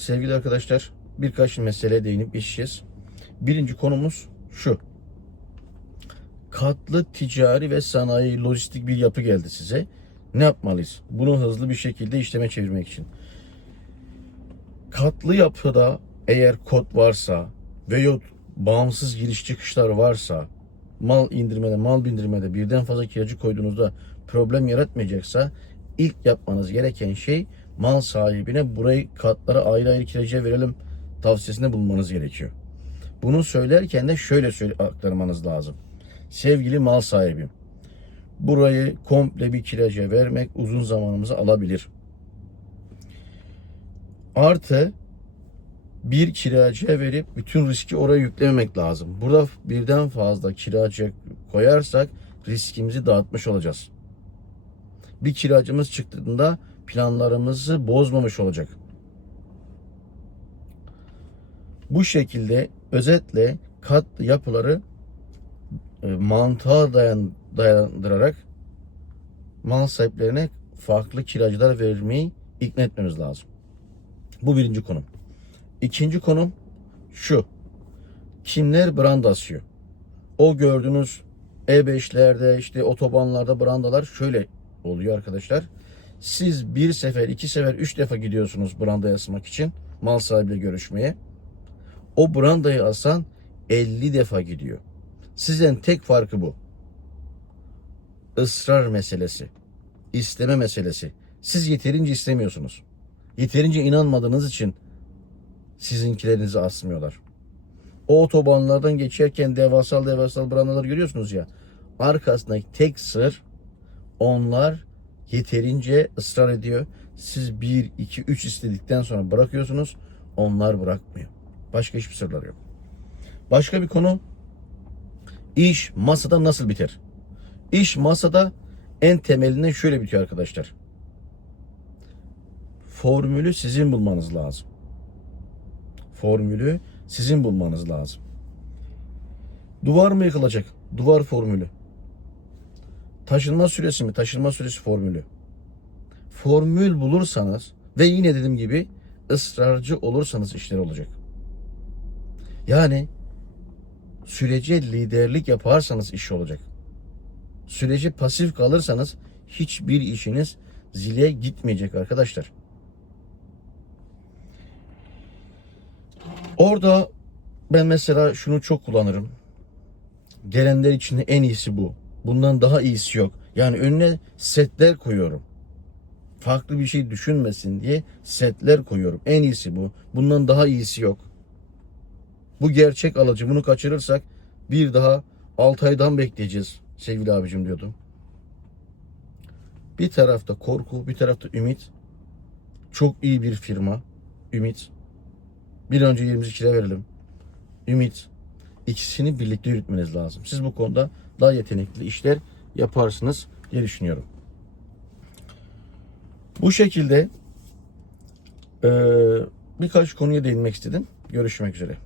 sevgili arkadaşlar birkaç meseleye değinip geçeceğiz. Birinci konumuz şu. Katlı ticari ve sanayi lojistik bir yapı geldi size. Ne yapmalıyız? Bunu hızlı bir şekilde işleme çevirmek için. Katlı yapıda eğer kod varsa veyahut bağımsız giriş çıkışlar varsa mal indirmede, mal bindirmede birden fazla kiracı koyduğunuzda problem yaratmayacaksa ilk yapmanız gereken şey mal sahibine burayı katlara ayrı ayrı kiracıya verelim tavsiyesinde bulunmanız gerekiyor. Bunu söylerken de şöyle söyle, aktarmanız lazım. Sevgili mal sahibim, burayı komple bir kiracıya vermek uzun zamanımızı alabilir. Artı bir kiracıya verip bütün riski oraya yüklememek lazım. Burada birden fazla kiracıya koyarsak riskimizi dağıtmış olacağız. Bir kiracımız çıktığında planlarımızı bozmamış olacak. Bu şekilde özetle kat yapıları e, mantığa dayan, dayandırarak mal sahiplerine farklı kiracılar vermeyi ikna etmemiz lazım. Bu birinci konum. İkinci konum şu. Kimler branda asıyor? O gördüğünüz E5'lerde işte otobanlarda brandalar şöyle oluyor arkadaşlar. Siz bir sefer, iki sefer, üç defa gidiyorsunuz branda asmak için mal sahibiyle görüşmeye. O brandayı asan 50 defa gidiyor. Sizden tek farkı bu. Israr meselesi. isteme meselesi. Siz yeterince istemiyorsunuz. Yeterince inanmadığınız için sizinkilerinizi asmıyorlar. O otobanlardan geçerken devasal devasal brandalar görüyorsunuz ya. Arkasındaki tek sır onlar yeterince ısrar ediyor. Siz 1, 2, 3 istedikten sonra bırakıyorsunuz. Onlar bırakmıyor. Başka hiçbir sırları yok. Başka bir konu iş masada nasıl biter? İş masada en temelinden şöyle bitiyor arkadaşlar. Formülü sizin bulmanız lazım. Formülü sizin bulmanız lazım. Duvar mı yıkılacak? Duvar formülü. Taşınma süresi mi? Taşınma süresi formülü. Formül bulursanız ve yine dediğim gibi ısrarcı olursanız işler olacak. Yani sürece liderlik yaparsanız iş olacak. Süreci pasif kalırsanız hiçbir işiniz zile gitmeyecek arkadaşlar. Orada ben mesela şunu çok kullanırım. Gelenler için en iyisi bu. Bundan daha iyisi yok. Yani önüne setler koyuyorum. Farklı bir şey düşünmesin diye setler koyuyorum. En iyisi bu. Bundan daha iyisi yok. Bu gerçek alıcı. Bunu kaçırırsak bir daha 6 aydan bekleyeceğiz sevgili abicim diyordum. Bir tarafta korku, bir tarafta ümit. Çok iyi bir firma. Ümit. Bir önce yerimizi kira verelim. Ümit. İkisini birlikte yürütmeniz lazım. Siz bu konuda daha yetenekli işler yaparsınız diye düşünüyorum. Bu şekilde eee, birkaç konuya değinmek istedim. Görüşmek üzere.